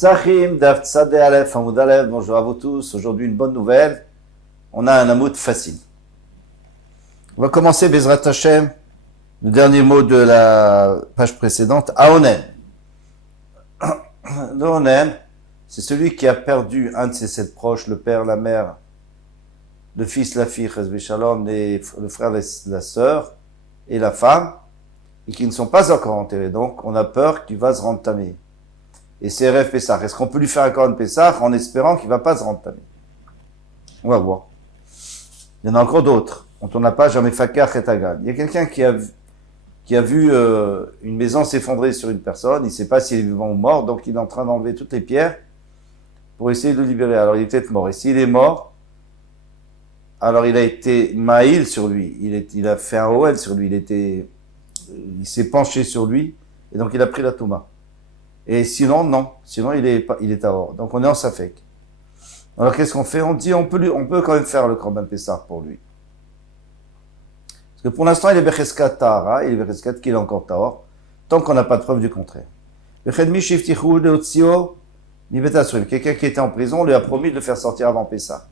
Sahim, Daf Tzadeh Aleph, Hamoud Aleph, bonjour à vous tous. Aujourd'hui, une bonne nouvelle. On a un Hamoud facile. On va commencer, Bezrat Hashem, le dernier mot de la page précédente, Aonen. Le Onen, c'est celui qui a perdu un de ses 7 proches, le père, la mère, le fils, la fille, Chesbe Shalom, le frère, la sœur et la femme, et qui ne sont pas encore enterrés. Donc, on a peur qu'il va se rendre tamé. Et c'est Erev Pessah. Est-ce qu'on peut lui faire un Korban Pessah en espérant qu'il ne va pas se rendre tamé? On va voir. Il y en a encore d'autres. On ne tourne la page, jamais Fakar et Tagal. Il y a quelqu'un qui a vu une maison s'effondrer sur une personne. Il ne sait pas s'il est vivant ou mort, donc il est en train d'enlever toutes les pierres pour essayer de le libérer. Alors il est peut-être mort. Et s'il est mort, alors il a été maïl sur lui. Il a fait un OL sur lui. Il s'est penché sur lui, et donc il a pris la Touma. Et sinon, non. Sinon, il est à hors. Donc on est en Safek. Alors qu'est-ce qu'on fait? On dit, on peut quand même faire le Korban Pessah pour lui. Parce que pour l'instant, il est Becheskat Tahara, il est Becheskat qu'il est encore Tahor, tant qu'on n'a pas de preuve du contraire. Quelqu'un qui était en prison, on lui a promis de le faire sortir avant Pessah.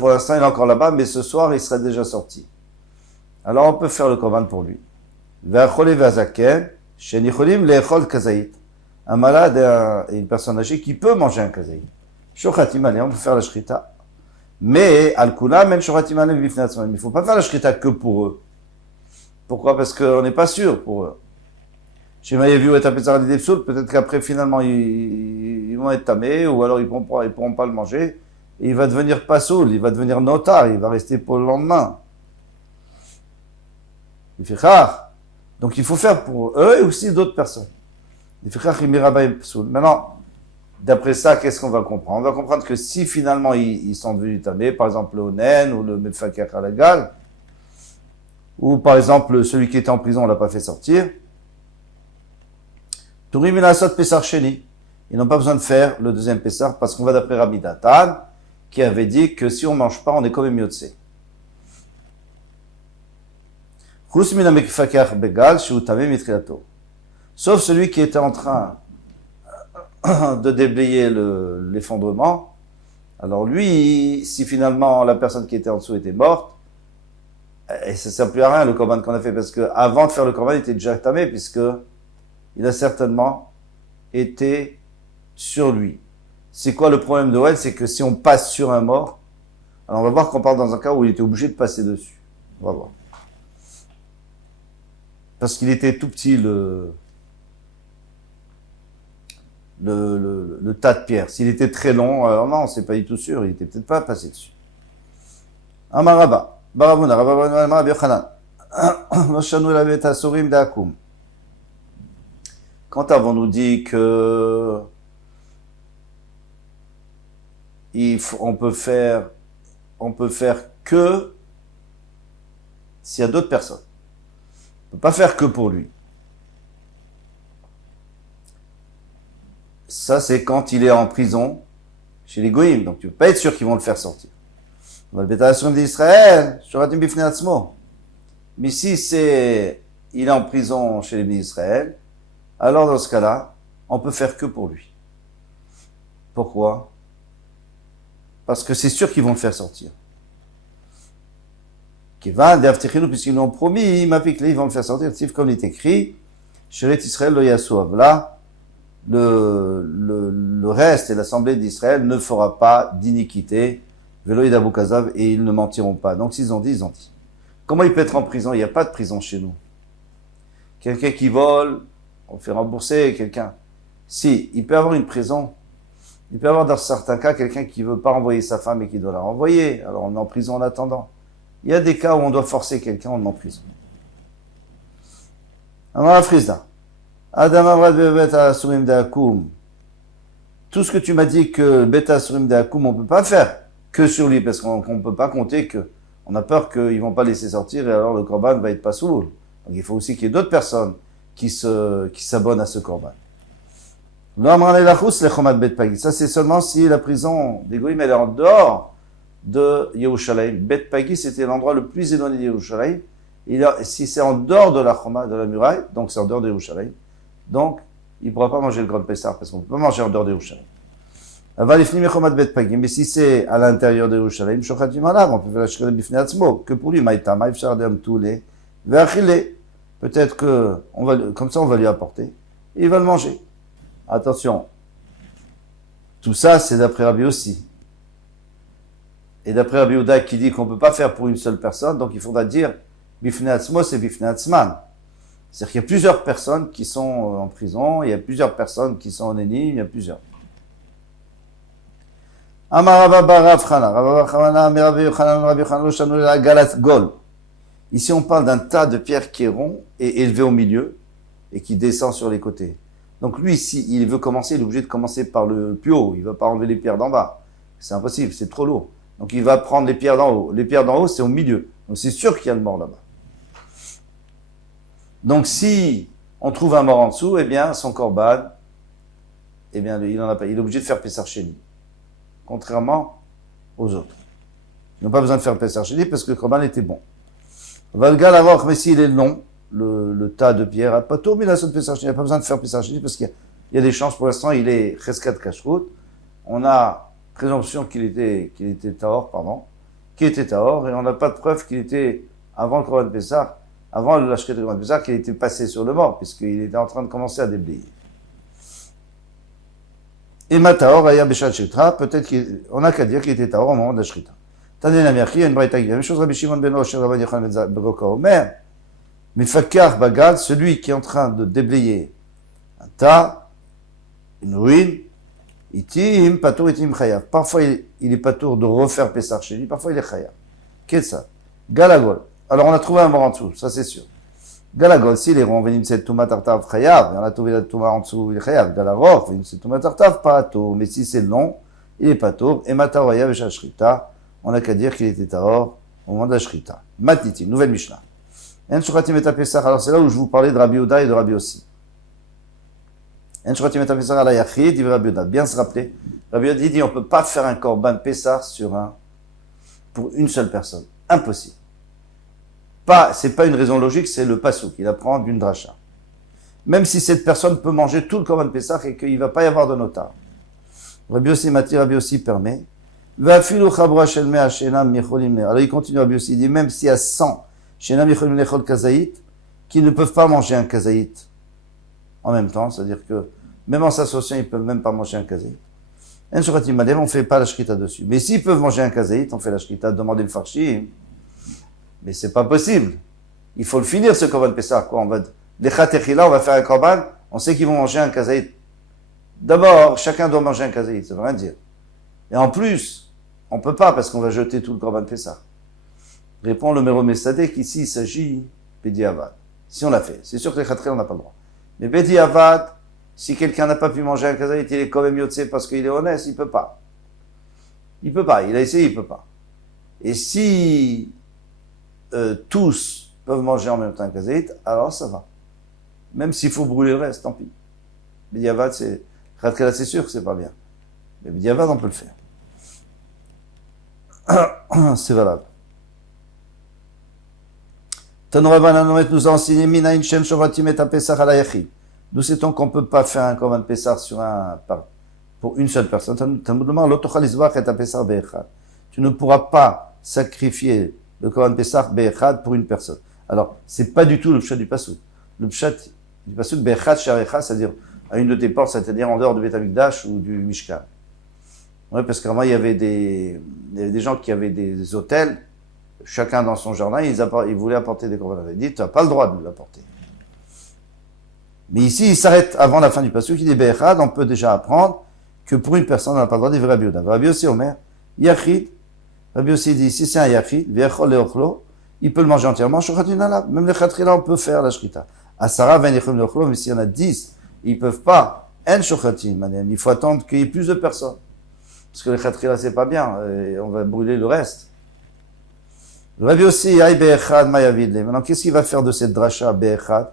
Pour l'instant, il est encore là-bas, mais ce soir, il serait déjà sorti. Alors on peut faire le Korban pour lui. Un malade et une personne âgée qui peut manger un kazaït. Shochatim aleh, on peut faire la shrita. Mais, al-kula, men shochatim aleh bifnatzman. Il ne faut pas faire la shrita que pour eux. Pourquoi? Parce qu'on n'est pas sûr pour eux. Chez Maïeviou et Tapezar Adidepsoul, peut-être qu'après, finalement, ils vont être tamés, ou alors ils pourront pas le manger, et il va devenir pasoul, il va devenir notar, il va rester pour le lendemain. Il fait rare. Donc il faut faire pour eux et aussi d'autres personnes. Maintenant, d'après ça, qu'est-ce qu'on va comprendre? On va comprendre que si finalement ils sont devenus tamés, par exemple le Onen ou le Mefakir Halagal, ou par exemple celui qui était en prison, on l'a pas fait sortir, Tourim il a sot Pessar Sheni. Ils n'ont pas besoin de faire le deuxième Pessar parce qu'on va d'après Rabbi Datan, qui avait dit que si on mange pas, on est quand même Yotse. Sauf celui qui était en train de déblayer l'effondrement. Alors lui, si finalement la personne qui était en dessous était morte, et ça ne sert plus à rien le korban qu'on a fait, parce que avant de faire le korban, il était déjà tamé, puisque il a certainement été sur lui. C'est quoi le problème de Noël? C'est que si on passe sur un mort, alors on va voir qu'on parle dans un cas où il était obligé de passer dessus. On va voir. Parce qu'il était tout petit, le tas de pierres. S'il était très long, alors non, c'est pas du tout sûr, il était peut-être pas passé dessus. Amaraba, Baravuna, Rabba Yochanan, Moshanu la beta sorim d'Akum. Quand avons-nous dit que on peut faire que s'il y a d'autres personnes. On ne peut pas faire que pour lui. Ça, c'est quand il est en prison chez les Goïms. Donc, tu ne peux pas être sûr qu'ils vont le faire sortir. On va le bétalasson d'Israël, Shoratim bifnei atzmo. Mais si il est en prison chez les d'Israël, alors dans ce cas-là, on peut faire que pour lui. Pourquoi? Parce que c'est sûr qu'ils vont le faire sortir. Puisqu'ils l'ont promis, ils vont le faire sortir, comme il est écrit, Sheret Israël lo yasuav. Là, le reste et l'assemblée d'Israël ne fera pas d'iniquité, velo yidabu kazav, et ils ne mentiront pas. Donc s'ils ont dit, ils ont dit. Comment il peut être en prison? Il n'y a pas de prison chez nous. Quelqu'un qui vole, on fait rembourser quelqu'un. Si, il peut avoir une prison. Il peut avoir dans certains cas quelqu'un qui veut pas renvoyer sa femme et qui doit la renvoyer. Alors on est en prison en attendant. Il y a des cas où on doit forcer quelqu'un, on le met en prison. Alors la frisda. Adam Avrad beta surim d'Akoum. Tout ce que tu m'as dit que beta surim d'Akoum, on peut pas faire que sur lui, parce qu'on peut pas compter on a peur qu'ils vont pas laisser sortir et alors le korban va être pas sous l'eau. Donc il faut aussi qu'il y ait d'autres personnes qui s'abonnent à ce korban. Ça c'est seulement si la prison des Goïm elle est en dehors de Yerushalayim. Bet Pagi, c'était l'endroit le plus éloigné de Yerushalayim. Si c'est en dehors de la Choma, de la muraille, donc c'est en dehors de Yerushalayim, donc il ne pourra pas manger le Corban Pessah parce qu'on ne peut pas manger en dehors de Yerushalayim. Mais si c'est à l'intérieur de Yerushalayim, shochatim alav, on peut faire la shkele bifnei atzmo, que pour lui, maïta, maïfshar dem toulé, ve'achile. Peut-être que, comme ça, on va lui apporter, et il va le manger. Attention. Tout ça, c'est d'après Rabbi aussi. Et d'après Rabbi Yehuda qui dit qu'on ne peut pas faire pour une seule personne, donc il faudra dire bifnei atzmo, c'est bifnei atzman. C'est-à-dire qu'il y a plusieurs personnes qui sont en prison, il y a plusieurs personnes qui sont en énigme, il y a plusieurs. Ici, on parle d'un tas de pierres qui est rond et élevé au milieu et qui descend sur les côtés. Donc lui, si il veut commencer, il est obligé de commencer par le plus haut. Il ne va pas enlever les pierres d'en bas. C'est impossible, c'est trop lourd. Donc il va prendre les pierres d'en haut. Les pierres d'en haut, c'est au milieu. Donc c'est sûr qu'il y a le mort là-bas. Donc si on trouve un mort en dessous, eh bien son korban, eh bien il en a pas. Il est obligé de faire Pessar Sheni. Contrairement aux autres. Ils n'ont pas besoin de faire Pessar Sheni parce que le korban était bon. Valgal avoir, mais s'il est long, le tas de pierres, à Pato, mais il a pas besoin de faire Pessar Sheni parce qu'il y a des chances pour l'instant, il est Cheskat Kashrut. On a présomption qu'il était Tahor, et on n'a pas de preuve qu'il était avant le Korban Pessah, avant le Lashket de Korban Pessah, qu'il était passé sur le mort, puisqu'il était en train de commencer à déblayer. Et Matahor, Aya Beshat Shitra, peut-être qu'on n'a qu'à dire qu'il était Tahor au moment de la Shrita. Tandis la Merki, il y a une braïta qui dit la même chose, Rabbi Shimon ben Rosh, Rabbi Yochanan ben Beroka Omer, Mifakar Bagad, celui qui est en train de déblayer un tas, une ruine, Itim, patour, itim, chayav. Parfois, il est patour de refaire Pessar chez lui, parfois il est chayav. Qu'est-ce que ça? Galagol. Alors, on a trouvé un mort en dessous, ça c'est sûr. Galagol, s'il est rond, venim set touma tartav chayav, et on a trouvé la touma en dessous, il est chayav. Galaror, venim set touma tartav, pato. Mais si c'est long, il est patour. Et mataroyav et shashrita, on n'a qu'à dire qu'il était tahor au moment de la shrita. Matniti, nouvelle Mishnah. En shuratim et Pessah. Alors, c'est là où je vous parlais de Rabbi Yehuda et de Rabbi aussi. Bien se rappeler, Rabbi Yehuda dit on ne peut pas faire un korban Pessah pour une seule personne. Impossible. C'est pas une raison logique, c'est le pasouk. Il apprend d'une dracha. Même si cette personne peut manger tout le korban Pessah et qu'il ne va pas y avoir de notar. Rabbi aussi permet. Alors il continue, Rabbi aussi dit même s'il y a 100 qui ne peuvent pas manger un kazaït en même temps, c'est-à-dire que même en s'associant, ils ne peuvent même pas manger un kazaït. On ne fait pas la shrita dessus. Mais s'ils peuvent manger un kazaït, on fait la shrita, demander le farshim. Mais c'est pas possible. Il faut le finir, ce korban Pessah. Quoi, on va faire un korban, on sait qu'ils vont manger un kazaït. D'abord, chacun doit manger un kazaït, ça veut rien dire. Et en plus, on ne peut pas parce qu'on va jeter tout le korban Pessah. Répond le Mero Mesadek, ici il s'agit Bediavad. Si on l'a fait, c'est sûr que les khatré, on n'a pas le droit. Mais Bediavad, si quelqu'un n'a pas pu manger un kazaït, il est quand même yotse parce qu'il est honnête, il peut pas. Il peut pas, il a essayé, il peut pas. Et si tous peuvent manger en même temps un kazaït, alors ça va. Même s'il faut brûler le reste, tant pis. Bediavad, c'est sûr que c'est pas bien. Mais Bediavad, on peut le faire. C'est valable. Tanoraban nous a enseigné Minaïn Shem Shovatim et Pessah à la Yachid. D'où sait-on qu'on ne peut pas faire un korban Pessah pour une seule personne. Tu ne pourras pas sacrifier le korban Pessah Be'echad pour une personne. Alors, c'est pas du tout le pshat du pasuk. Le pshat du pasuk Be'echad Sharecha, c'est-à-dire à une de tes portes, c'est-à-dire en dehors du Beth Amikdash ou du Mishkan. Ouais, parce qu'avant, il y avait des gens qui avaient des hôtels, chacun dans son jardin, ils voulaient apporter des korban. Il dit, tu n'as pas le droit de l'apporter. Mais ici, il s'arrête avant la fin du pasuk, il dit Be'echad, on peut déjà apprendre que pour une personne, on n'a pas le droit de dire Rabbi Yehuda. Rabbi aussi, Omer, Yachid, Rabbi aussi dit, si c'est un Yachid, Ve'echol le'ochlo, il peut le manger entièrement, Shochatin alab. Même les Khatrila, on peut faire la Shrita. Asara, Ve'echol le'ochlo, mais s'il y en a 10, ils ne peuvent pas, En Shochatin, il faut attendre qu'il y ait plus de personnes. Parce que les Khatrila, c'est pas bien, et on va brûler le reste. Rabbi aussi, Aïe Be'echad, Mayavid. Maintenant, qu'est-ce qu'il va faire de cette dracha Be'echad?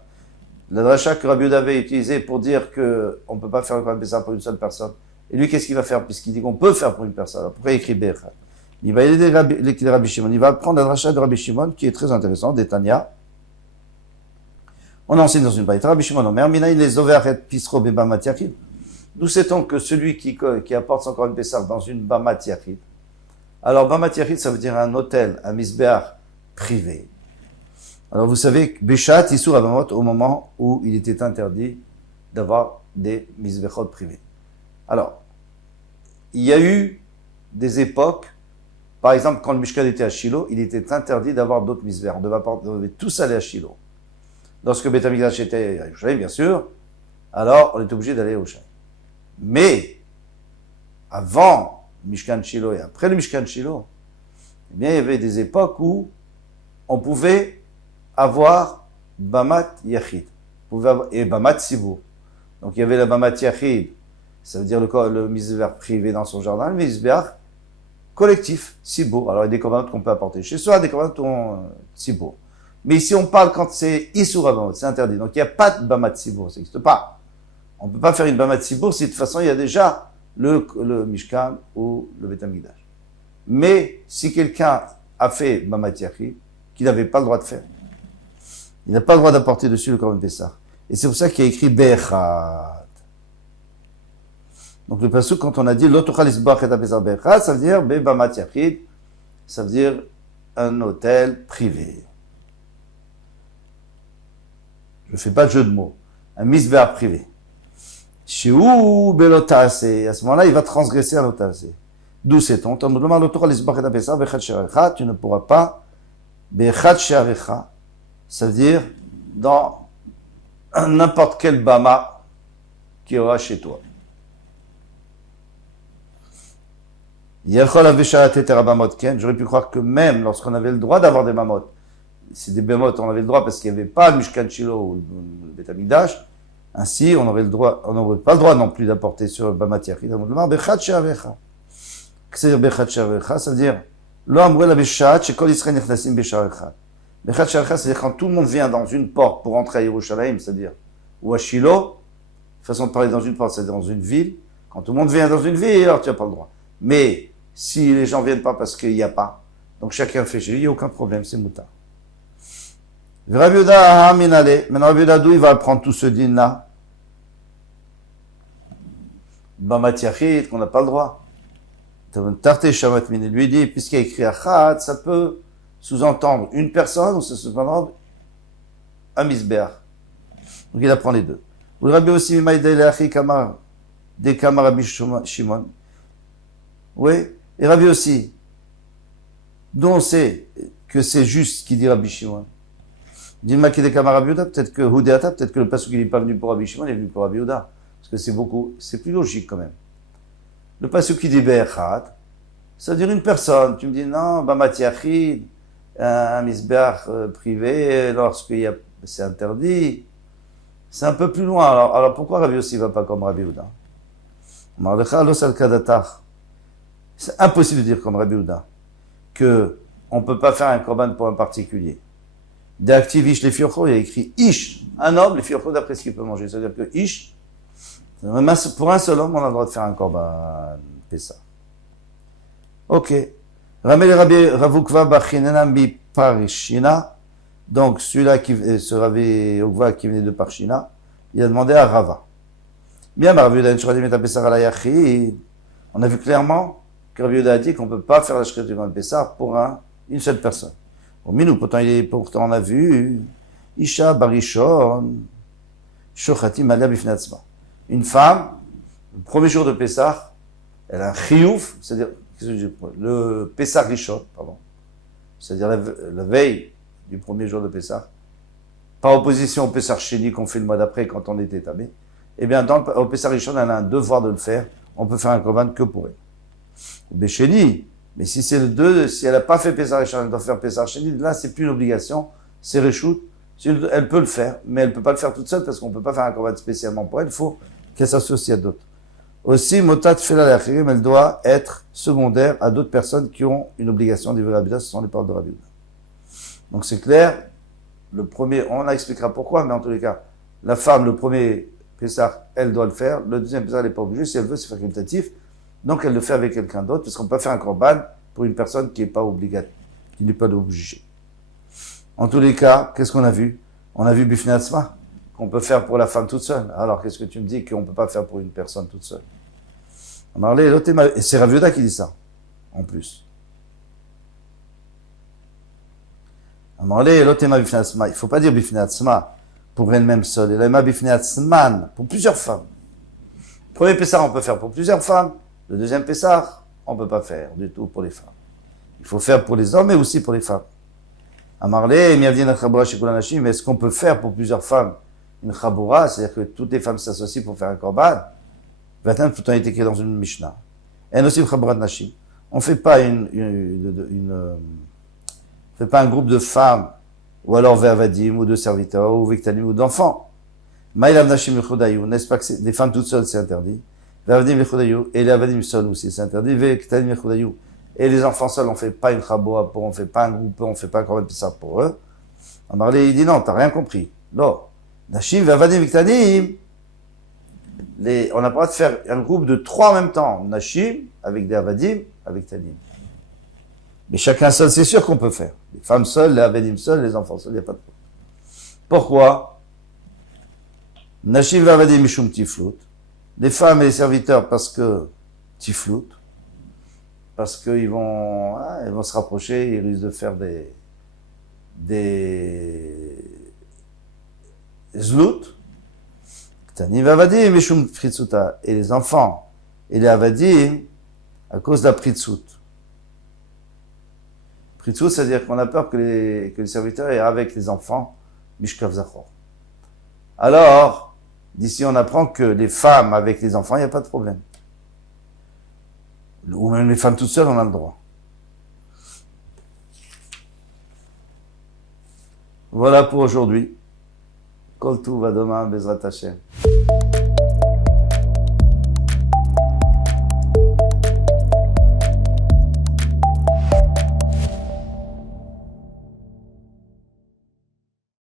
La dracha que Rabbi Yehuda avait utilisée pour dire qu'on ne peut pas faire le korban Pessah pour une seule personne. Et lui, qu'est-ce qu'il va faire? Puisqu'il dit qu'on peut faire pour une personne. Alors, pourquoi il écrit Be'echad? Il va aider Rabbi Shimon. Il va prendre la dracha de Rabbi Shimon, qui est très intéressante, d'Etania, On enseigne dans une braïta, Rabbi Shimon Omer, Minaï les overhet pisro bebamat yachid. D'où sait-on que celui qui apporte son korban Pessah dans une bamat yachid, alors bamat yachid, ça veut dire un hôtel, un misbéach privé. Alors vous savez que Béchat, Issour Abamot, au moment où il était interdit d'avoir des misbéchot privés. Alors, il y a eu des époques, par exemple, quand le Mishkan était à Shiloh, il était interdit d'avoir d'autres misbéach. On devait tous aller à Shiloh. Lorsque Beth Amikdash était à Yerushalayim, bien sûr, alors on était obligé d'aller au Yerushalayim. Mais, avant le Mishkan Shiloh et après le Mishkan Shiloh, eh bien, il y avait des époques où on pouvait avoir Bamat Yachid et Bamat Sibour. Donc il y avait la Bamat Yachid, ça veut dire le misbéach privé dans son jardin, le misbéach collectif, Sibour. Alors il y a des commandements qu'on peut apporter chez soi, des commandements Sibour. Mais ici on parle quand c'est Issour Abamot, c'est interdit. Donc il n'y a pas de Bamat Sibour, ça n'existe pas. On ne peut pas faire une Bamat Sibour si de toute façon il y a déjà le Mishkan ou le Beth Amikdash. Mais si quelqu'un a fait Bamat Yachid, qu'il n'avait pas le droit de faire, il n'a pas le droit d'apporter dessus le korban Pessah. Et c'est pour ça qu'il y a écrit Be'echad. Donc le pasuk, quand on a dit L'otochal isbach et Pessah Be'echad, ça veut dire Be'bamat yachid, ça veut dire un hôtel privé. Je ne fais pas de jeu de mots. Un misbéach privé. Shi'u be'lotase. À ce moment-là, il va transgresser un lotase. D'où c'est-on? Tu ne pourras pas Be'echad she'arecha. Ça veut dire dans n'importe quel bama qui y aura chez toi. J'aurais pu croire que même lorsqu'on avait le droit d'avoir des mamot, c'est des bémotes, on avait le droit parce qu'il n'y avait pas le Mishkan Shiloh ou le Beth Amikdash, ainsi on n'aurait pas le droit non plus d'apporter sur le bama yachid. C'est-à-dire Bechat She'arecha, ça veut dire Lo amrou la Bechat, shekol Yisrael nechnasim Bechat. Bechat She'arecha, c'est-à-dire quand tout le monde vient dans une porte pour entrer à Yerushalayim, c'est-à-dire, ou à Shiloh, façon de parler dans une porte, c'est-à-dire dans une ville, quand tout le monde vient dans une ville, alors tu n'as pas le droit. Mais, si les gens viennent pas parce qu'il n'y a pas, donc chacun fait chez lui, il n'y a aucun problème, c'est mouta. Rabbi Yehuda Aminale, maintenant Rabbi Yehuda, d'où il va prendre tout ce din-là? Bamat Yachid, qu'on n'a pas le droit. Tarté Shamat Mine lui dit, puisqu'il y a écrit Achat, ça peut sous-entendre une personne ou ça sous-entendre un misbéach. Donc il apprend les deux. Ou Rabbi aussi Mimaïdele Achi Kamar, des Kamar Rabbi Shimon. Oui, et Rabbi aussi. D'où on sait que c'est juste ce qu'il dit Rabbi Shimon. Dis-moi qu'il est Kamar Rabbi Yehuda, peut-être que Hudéata, peut-être que le pasuk il n'est pas venu pour Rabbi Shimon, il est venu pour Rabbi Yehuda. Parce que c'est plus logique quand même. Le pasuk qui dit Be'echad, ça veut dire une personne. Tu me dis non, Bamat Yachid, un misbéach privé, c'est interdit. C'est un peu plus loin. Alors pourquoi Rabbi aussi ne va pas comme Rabbi Yehuda? C'est impossible de dire comme Rabbi Yehuda que on ne peut pas faire un korban pour un particulier. D'activish les fiochos, il y a écrit Ish, un homme, les fiochos d'après ce qu'il peut manger. C'est-à-dire que Ish, pour un seul homme, on a le droit de faire un korban Pessah. Ok. Ramel Rabbi Ravukva Bachinena mi Parishina. Donc, celui-là ce Rabbi Ravukva qui venait de Parishina, il a demandé à Rava. Bien, Rabbi Yehuda, on a vu clairement que Rabbi Yehuda a dit qu'on ne peut pas faire la shrit du korban Pessah pour une seule personne. Au minou, pourtant on a vu Isha Barishon Shochati Malia Bifnatzma. Une femme, le premier jour de Pessah, elle a un chiouf, c'est-à-dire le Pessah Rishon, pardon, c'est-à-dire la veille du premier jour de Pessah, par opposition au Pessah Sheni qu'on fait le mois d'après quand on était établi. Eh bien, au Pessah Rishon, elle a un devoir de le faire. On peut faire un korban que pour elle. Au Bécheni, mais si c'est le 2, si elle n'a pas fait Pessah Rishon, elle doit faire Pessah Sheni, là, c'est plus une obligation, c'est Réchout. Elle peut le faire, mais elle ne peut pas le faire toute seule parce qu'on ne peut pas faire un korban spécialement pour elle, il faut qu'elle s'associe à d'autres. Aussi, Motat Tfela l'Achirim, elle doit être secondaire à d'autres personnes qui ont une obligation d'Ivri Rabbi Yehuda, ce sont les paroles de Rabbi Yehuda. Donc c'est clair, le premier, on expliquera pourquoi, mais en tous les cas, la femme, le premier Pessah, elle doit le faire, le deuxième Pessah, elle n'est pas obligée, si elle veut, c'est facultatif, donc elle le fait avec quelqu'un d'autre, parce qu'on peut faire un korban pour une personne qui n'est pas obligatoire, qui n'est pas obligée. En tous les cas, qu'est-ce qu'on a vu? On a vu Bifnei Atzma. qu'on peut faire pour la femme toute seule. Alors, qu'est-ce que tu me dis qu'on ne peut pas faire pour une personne toute seule? Et c'est Rav Yehuda qui dit ça, en plus. Il ne faut pas dire bifnei atzma pour elle-même seule. Il a bifnei atzman pour plusieurs femmes. Le premier Pessah, on peut faire pour plusieurs femmes. Le deuxième Pessah, on ne peut pas faire du tout pour les femmes. Il faut faire pour les hommes, mais aussi pour les femmes. Mais est-ce qu'on peut faire pour plusieurs femmes une chabura, c'est-à-dire que toutes les femmes s'associent pour faire un korban? Maintenant, tout le temps est écrit dans une Mishnah. Et aussi chaburat nashim. On ne fait pas fait pas un groupe de femmes, ou alors ve'avadim, ou de serviteurs, ou vektanim, ou d'enfants. Maïlav nashim yechodayu, n'est-ce pas que les femmes toutes seules, c'est interdit? Ve'avadim yechodayu, et les avadim seuls aussi, c'est interdit. Vektanim yechodayu. Et les enfants seuls, on fait pas une chabura pour, on fait pas un groupe, on fait pas encore un ça pour eux. Il dit non, t'as rien compris. Non. Nashim ve'avadim vektanim, on n'a pas le droit de faire un groupe de 3 en même temps. Nashim, avec des avadim, avec tanim. Mais chacun seul, c'est sûr qu'on peut faire. Les femmes seules, les avadim seuls, les enfants seuls, il n'y a pas de problème. Pourquoi? Nashim ve'avadim mishum tiflut. Les femmes et les serviteurs parce que tiflut. Parce qu'ils vont se rapprocher, ils risquent de faire des zlout. Et les enfants et les avadim à cause de la pritsout. Pritsout, c'est-à-dire qu'on a peur que les serviteurs aient avec les enfants mishkav zachor. Alors, d'ici on apprend que les femmes avec les enfants, il n'y a pas de problème. Ou même les femmes toutes seules, on a le droit. Voilà pour aujourd'hui. Kol tuv va demain, Bezrat Hashem.